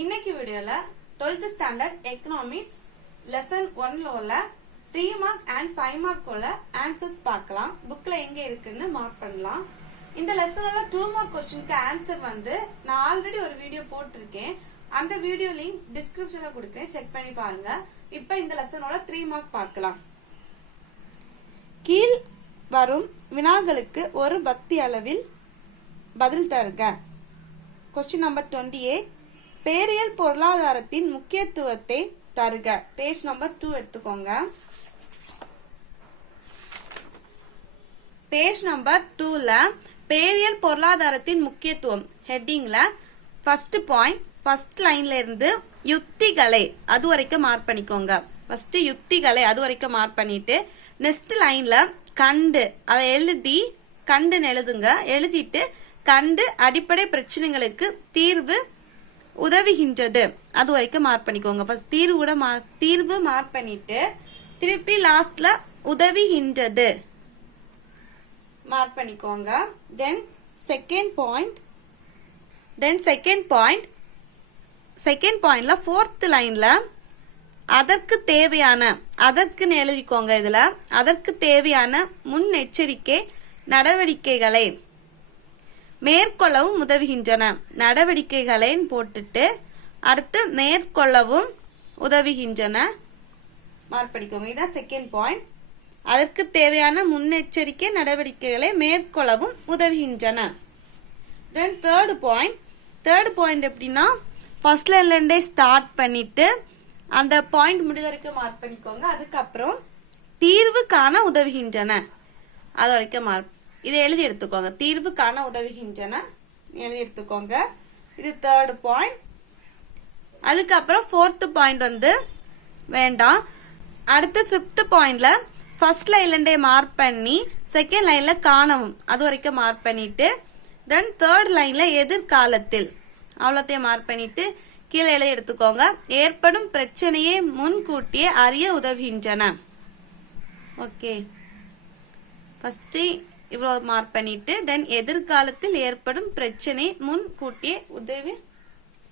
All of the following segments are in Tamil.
இன்னைக்கு வீடியோல 12th ஸ்டாண்டர்ட் எக்கனாமிக்ஸ் லெசன் 1ல உள்ள 3 மார்க் அண்ட் 5 மார்க் உள்ள ஆன்சர்ஸ் பார்க்கலாம். புக்ல எங்க இருக்குன்னு மார்க் பண்ணலாம். இந்த லெசனோட 2 மார்க் क्वेश्चनக்கு ஆன்சர் வந்து நான் ஆல்ரெடி ஒரு வீடியோ போட்டிருக்கேன். அந்த வீடியோ லிங்க் டிஸ்கிரிப்ஷன்ல கொடுக்கிறேன், செக் பண்ணி பாருங்க. இப்போ இந்த லெசனோட 3 மார்க் பார்க்கலாம். கீழ் வரும் வினாக்களுக்கு ஒரு பத்தி அளவில் பதில் தருக. क्वेश्चन नंबर 28 பேரியல் பொருளாதாரத்தின் முக்கியத்துவத்தை தருக. பேஜ் நம்பர் 2 எடுத்துக்கோங்க. பேஜ் நம்பர் 2ல பேரியல் பொருளாதாரத்தின் முக்கியத்துவம் ஹெட்டிங்ல ஃபர்ஸ்ட் பாயிண்ட் ஃபர்ஸ்ட் லைன்ல இருந்து யுக்திகளை அது வரைக்கும் மார்க் பண்ணிக்கோங்க. ஃபர்ஸ்ட் யுக்திகளை அது வரைக்கும் மார்க் பண்ணிட்டு நெக்ஸ்ட் லைன்ல கண்டு அதை எழுதி கண்டுன்னு எழுதுங்க. எழுதிட்டு கண்டு அடிப்படை பிரச்சனைகளுக்கு தீர்வு உதவுகின்றது அது வரைக்கும் மார்க் பண்ணிக்கோங்க. ஃபர்ஸ்ட் தீர்வு மார்க் பண்ணிட்டு திருப்பி லாஸ்ட்ல உதவுகின்றது மார்க் பண்ணிக்கோங்க. தென் செகண்ட் பாயிண்ட்ல ஃபோர்த் லைன்ல அதற்கு தேவையான அதற்குன்னு எழுதிக்கோங்க. இதுல அதற்கு தேவையான முன்னெச்சரிக்கை நடவடிக்கைகளை மேற்கொள்ளவும் உதவுகின்றன. நடவடிக்கைகளை போட்டுட்டு அடுத்து மேற்கொள்ளவும் உதவுகின்றன மார்க் பண்ணிக்கோங்க. இதான் செகண்ட் பாயிண்ட். அதற்கு தேவையான முன்னெச்சரிக்கை நடவடிக்கைகளை மேற்கொள்ளவும் உதவுகின்றன. தென் தேர்ட் பாயிண்ட் எப்படின்னா ஃபர்ஸ்ட் லைன்ல இருந்தே ஸ்டார்ட் பண்ணிட்டு அந்த பாயிண்ட் முடிவு வரைக்கும் மார்க் பண்ணிக்கோங்க. அதுக்கப்புறம் தீர்வு காண உதவுகின்றன அது வரைக்கும் மார்க் இதை எழுதி எடுத்துக்கோங்க. தீர்வு காண உதவுகின்றன எழுதி எடுத்துக்கோங்க. இது தேர்ட் பாயிண்ட். அதுக்கப்புறம் ஃபோர்த் பாயிண்ட் வந்து வேண்டாம். அடுத்து ஃபிஃப்த் பாயிண்ட்ல ஃபர்ஸ்ட் லைன்ல மார்க் பண்ணி செகண்ட் லைன்ல காணவும் அது வரைக்கும் மார்க் பண்ணிட்டு தென் தேர்ட் லைன்ல எதிர்காலத்தில் அவ்வளோத்தையும் மார்க் பண்ணிட்டு கீழே எழுதி எடுத்துக்கோங்க. ஏற்படும் பிரச்சனையை முன்கூட்டியே அறிய உதவுகின்றன. ஓகே, ஃபர்ஸ்ட் இவ்வளோ மார்க் பண்ணிட்டு தென் எதிர்காலத்தில் ஏற்படும் பிரச்சனை முன்கூட்டியே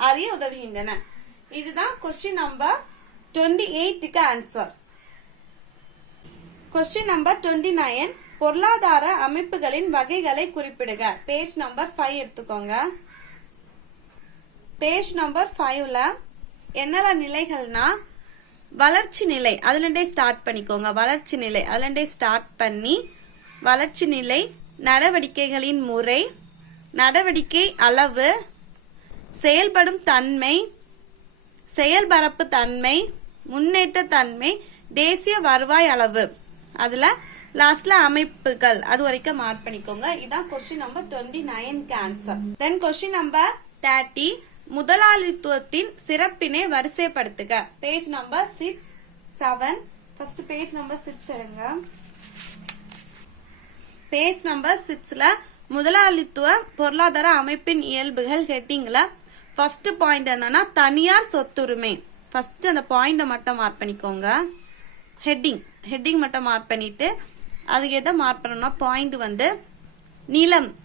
அறிய உதவுகின்றன. இதுதான் क्वेश्चन நம்பர் 28க்கு ஆன்சர். क्वेश्चन நம்பர் 29 பொருளாதார அமைப்புகளின் வகைகளை குறிப்பிடுக. பேஜ் நம்பர் 5 எடுத்துக்கோங்க. பேஜ் நம்பர் 5ல என்னெல்லாம் நிலைகள்னா வளர்ச்சி நிலை அதுலண்டே ஸ்டார்ட் பண்ணிக்கோங்க. வளர்ச்சி நிலை அதுலண்டே ஸ்டார்ட் பண்ணி வளர்ச்சி நிலை நடவடிக்கைகளின் முறை, நடவடிக்கை அளவு, செயல்படும் தன்மை, செயல்பரப்பு தன்மை, முன்னேற்ற தன்மை, தேசிய வருவாய் அளவு, அதுல லாஸ்ட்ல அமைப்புகள் அது வரைக்கும் மார்க் பண்ணிக்கோங்க. இதான் क्वेश्चन நம்பர் 29க்கு ஆன்சர். தென் क्वेश्चन நம்பர் 30 முதலாளித்துவத்தின் சிறப்பினை வரிசைப்படுத்துக. Page number 6 7 first page number 6 எடுங்க. பேஜ் நம்பர் 6ல முதலாளித்துவ பொருளாதார அமைப்பின் இயல்புகள் ஹெட்டிங்ல ஃபர்ஸ்ட் பாயிண்ட் என்னன்னா தனியார் சொத்துரிமை. ஃபர்ஸ்ட் அந்த பாயிண்ட மட்டும் மார்க் பண்ணிக்கோங்க. ஹெட்டிங் மட்டும் மார்க் பண்ணிட்டு அதுக்கு எதை மார்க் பண்ணணும்னா பாயிண்ட் வந்து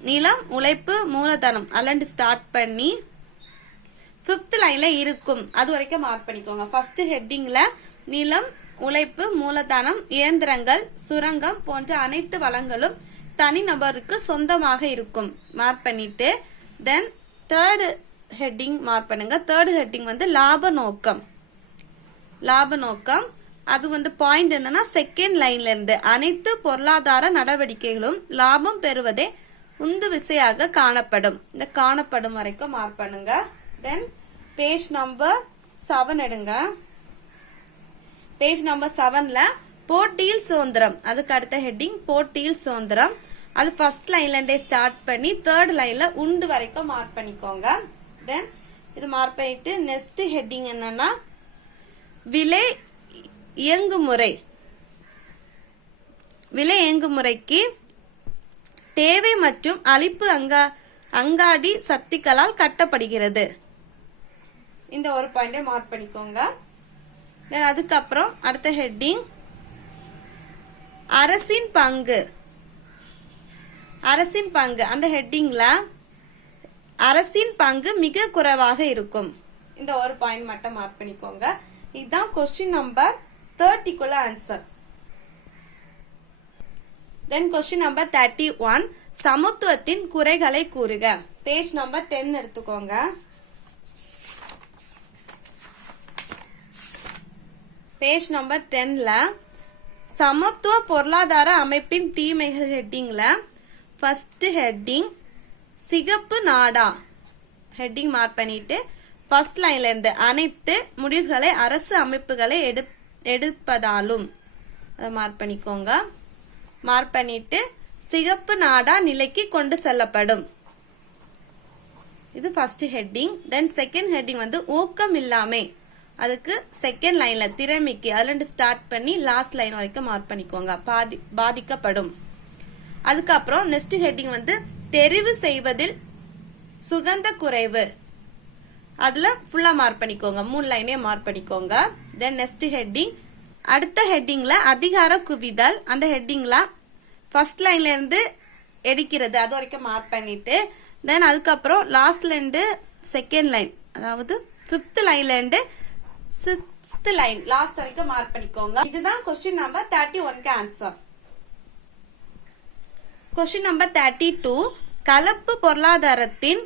நிலம் உழைப்பு மூலதனம் அல்லண்டு ஸ்டார்ட் பண்ணி ஃபிஃப்த் லைன்ல இருக்கும் அது வரைக்கும் மார்க் பண்ணிக்கோங்க. ஃபர்ஸ்ட் ஹெட்டிங்ல நிலம் உழைப்பு மூலதனம் இயந்திரங்கள் சுரங்கம் போன்ற அனைத்து வளங்களும் தனிநபருக்கு சொந்தமாக இருக்கும் மார்க் பண்ணிட்டு தென் தேர்ட் ஹெட்டிங் மார்க் பண்ணுங்க. தேர்ட் ஹெட்டிங் வந்து லாப நோக்கம் அது வந்து பாயிண்ட் என்னன்னா செகண்ட் லைன்ல இருந்து அனைத்து பொருளாதார நடவடிக்கைகளும் லாபம் பெறுவதே உந்து விசையாக காணப்படும். இந்த காணப்படும் வரைக்கும் மார்க் பண்ணுங்க. தென் பேஜ் நம்பர் 7 எடுங்க. பேஜ் நம்பர் 7ல போட்டியில் சுதந்திரம் அதுக்கு அடுத்த ஹெட்டிங் போட்டியில் சுதந்திரம் அது ஃபர்ஸ்ட் லைன்ல இருந்தே ஸ்டார்ட் பண்ணி தேர்ட் லைன்ல உண்டு வரைக்கும் மார்க் பண்ணிக்கோங்க. தென் இது மார்க் பண்ணிட்டு நெக்ஸ்ட் ஹெட்டிங் என்னன்னா விலை இயங்குமுறைக்கு தேவை மற்றும் அளிப்பு அங்காடி சக்திகளால் கட்டப்படுகிறது. இந்த ஒரு பாயிண்டை மார்க் பண்ணிக்கோங்க. தென் அதுக்கப்புறம் அடுத்த ஹெட்டிங் அரசின் பங்கு அந்த ஹெட்டிங்ல அரசின் பங்கு மிக குறைவாக இருக்கும். இந்த ஒரு பாயிண்ட் மட்டும் மார்க் பண்ணிக்கோங்க. இதுதான் கொஸ்டின் நம்பர் 30 குள்ள ஆன்சர். தென் கொஸ்டின் நம்பர் 31 சமத்துவத்தின் குறைகளை கூறுக. பேஜ் நம்பர் 10 எடுத்துக்கோங்க. பேஜ் நம்பர் 10ல சமத்துவ பொருளாதார அமைப்பின் தீமைகள் ஹெட்டிங்ல ஃபர்ஸ்ட் ஹெட்டிங் சிகப்பு நாடா ஹெட்டிங் மார்க் பண்ணிட்டு ஃபர்ஸ்ட் லைன்ல இருந்து அனைத்து முடிவுகளை அரசு அமைப்புகளை எடுப்பதாலும் அதை மார்க் பண்ணிக்கோங்க. மார்க் பண்ணிட்டு சிகப்பு நாடா நிலைக்கு கொண்டு செல்லப்படும். இது first heading. Then second heading வந்து ஊக்கம் இல்லாமை, அதுக்கு செகண்ட் லைன்ல திறமைக்கு அதுல ஸ்டார்ட் பண்ணி லாஸ்ட் லைன் வரைக்கும் மார்க் பண்ணிக்கோங்க. பாதிக்கப்படும். அதுக்கப்புறம் நெக்ஸ்ட் ஹெட்டிங் வந்து தெரிவு செய்வதில் சுகந்த குறைவு, அதுல ஃபுல்லா மார்க் பண்ணிக்கோங்க. 3 லைனே மார்க் பண்ணிக்கோங்க. தென் நெக்ஸ்ட் ஹெட்டிங் அடுத்த ஹெட்டிங்ல அதிகார குவிதல், அந்த ஹெட்டிங்ல ஃபர்ஸ்ட் லைன்ல இருந்து எடுக்கிறது அது வரைக்கும் மார்க் பண்ணிட்டு தென் அதுக்கப்புறம் லாஸ்ட்ல இருந்து செகண்ட் லைன் அதாவது 5th லைன்ல இருந்து 6th லைன் லாஸ்ட் வரைக்கும் மார்க் பண்ணிக்கோங்க. இதுதான் கொஸ்டின் நம்பர் 31க்கு ஆன்சர். கொஸ்டின் நம்பர் 32 கலப்பு பொருளாதாரத்தின்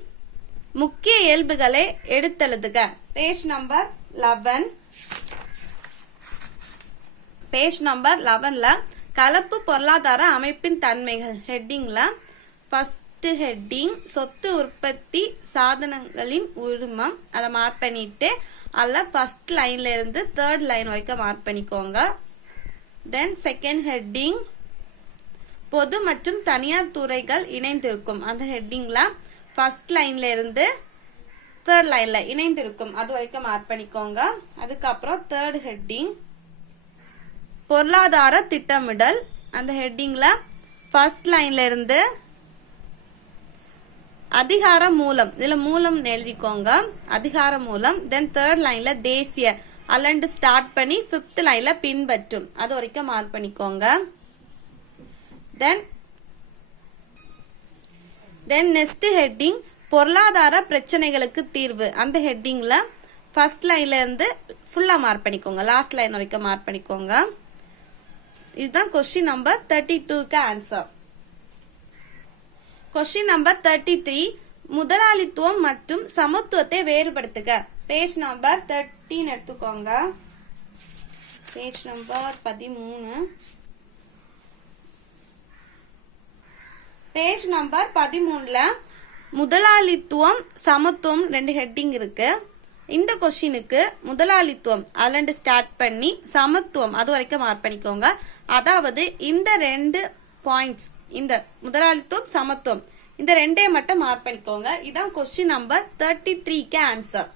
முக்கிய இயல்புகளை எடுத்தெழுதுக. Page number 11. பேஜ் நம்பர் 11ல கலப்பு பொருளாதார அமைப்பின் தன்மைகள் ஹெட்டிங்ல ஃபர்ஸ்ட் ஹெட்டிங் சொத்து உற்பத்தி சாதனங்களின் உரிமம் அதை மார்க் பண்ணிட்டு அதில் ஃபர்ஸ்ட் லைன்ல இருந்து 3rd லைன் வரைக்கும் மார்க் பண்ணிக்கோங்க. தென் செகண்ட் ஹெட்டிங் பொது மற்றும் தனியார் துறைகள் இணைந்திருக்கும், அந்த ஹெட்டிங்ல ஃபர்ஸ்ட் லைன்ல இருந்து 3rd லைன்ல இணைந்திருக்கும் அது வரைக்கும் மார்க் பண்ணிக்கோங்க. அதுக்கப்புறம் 3rd ஹெட்டிங் பொருளாதார திட்டமிடல், அந்த ஹெட்டிங்ல ஃபர்ஸ்ட் லைன்ல இருந்து அதிகார மூலம், இதுல மூலம் எழுதிக்கோங்க அதிகார மூலம். தென் 3rd லைன்ல தேசிய அல்லண்டு ஸ்டார்ட் பண்ணி 5th லைன்ல பின்பற்றும் அது வரைக்கும் மார்க் பண்ணிக்கோங்க. தென் நெக்ஸ்ட் ஹெட்டிங் பொருளாதார பிரச்சனைகளுக்கு தீர்வு, அந்த ஹெட்டிங்ல ஃபர்ஸ்ட் லைன்ல இருந்து ஃபுல்லா மார்க் பண்ணிக்கோங்க, லாஸ்ட் லைன் வரைக்கும் மார்க் பண்ணிக்கோங்க. இதுதான் கொஸ்டின் நம்பர் 32க்கு ஆன்சர். கொஸ்டின் நம்பர் 33 முதலாளித்துவம் மற்றும் சமத்துவத்தை வேறுபடுத்துக. பேஜ் நம்பர் 13 எடுத்துக்கோங்க. Page number 13. பேஜ் நம்பர் 13ல முதலாளித்துவம் சமத்துவம் 2 ஹெட்டிங் இருக்கு. இந்த கொஸ்டினுக்கு முதலாளித்துவம் அதுல ஸ்டார்ட் பண்ணி சமத்துவம் அது வரைக்கும் மார்க் பண்ணிக்கோங்க. அதாவது இந்த 2 பாயிண்ட்ஸ், இந்த முதலாளித்துவம் சமத்துவம் இந்த 2 மட்டும் மார்க் பண்ணிக்கோங்க. இதான் கொஸ்டின் நம்பர் 33க்கு ஆன்சர்.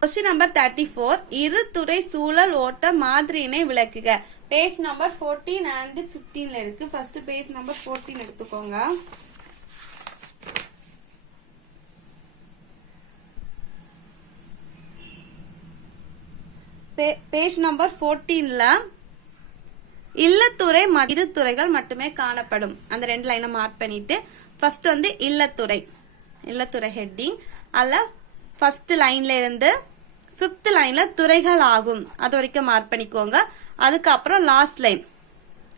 கொஸ்டின் நம்பர் 34 இரு துறை சூழல் ஓட்ட மாதிரியினை விளக்குக. பேஜ் நம்பர் 14 and 15ல இருக்கு. ஃபர்ஸ்ட் பேஜ் நம்பர் 14 எடுத்துக்கோங்க. பேஜ் நம்பர் 14ல இல்லத்துறை இரு துறைகள் மட்டுமே காணப்படும், அந்த 2 லைனை மார்க் பண்ணிட்டு ஃபர்ஸ்ட் வந்து இல்லத்துறை ஹெட்டிங் அல்ல ஃபர்ஸ்ட் லைன்ல இருந்து 5th லைன்ல துறைகள் ஆகும் அது வரைக்கும் மார்க் பண்ணிக்கோங்க. அதுக்கப்புறம் லாஸ்ட் லைன்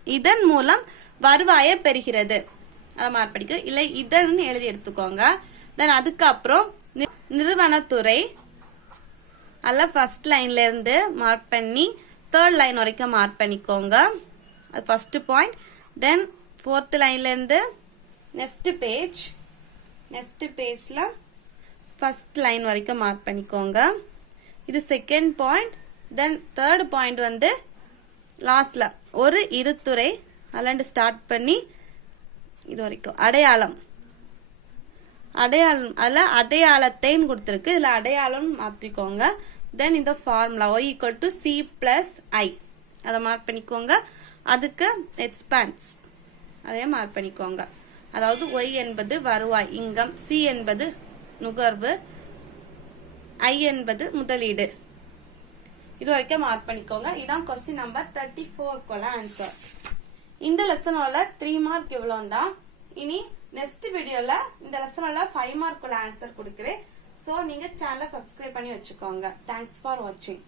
இதன் மூலம் வருவாயை பெறுகிறது அதை மார்க் பண்ணிக்கோ, இல்லை இதன் எழுதி எடுத்துக்கோங்க. தென் அதுக்கப்புறம் நிறுவனத்துறை அல்ல ஃபர்ஸ்ட் லைன்ல இருந்து மார்க் பண்ணி 3rd லைன் வரைக்கும் மார்க் பண்ணிக்கோங்க, அது ஃபர்ஸ்ட் பாயிண்ட். தென் 4th லைன்ல இருந்து நெக்ஸ்ட் பேஜ்ல ஃபர்ஸ்ட் லைன் வரைக்கும் மார்க் பண்ணிக்கோங்க, இது செகண்ட் பாயிண்ட். தென் 3rd பாயிண்ட் வந்து லாஸ்ட்ல ஒரு இருத்துறை அல்லண்டு ஸ்டார்ட் பண்ணி இது வரைக்கும் அடையாளம் அதுல அடையாளத்தைன்னு கொடுத்துருக்கு, இதுல அடையாளம் மாற்றிக்கோங்க. தென் இந்த ஃபார்முலா y = c+i அதை மார்க் பண்ணிக்கோங்க. அதுக்கு எக்ஸ்பான்ஸ் அதே மார்க் பண்ணிக்கோங்க. அதாவது y என்பது வருவாய் இங்கம், c என்பது நுகர்வு, i என்பது முதலீடு. இது வரைக்கும் மார்க் பண்ணிக்கோங்க. இதான் கொஸ்டின் நம்பர் 34க்குள்ள ஆன்சர். இந்த லெசனோட 3 மார்க் இவ்வளோ தான். இனி நெக்ஸ்ட் வீடியோல இந்த லெசனோட 5 மார்க்குள்ள ஆன்சர் கொடுக்குறேன். ஸோ நீங்க சேனலை சப்ஸ்கிரைப் பண்ணி வச்சுக்கோங்க. தேங்க்ஸ் ஃபார் வாட்சிங்.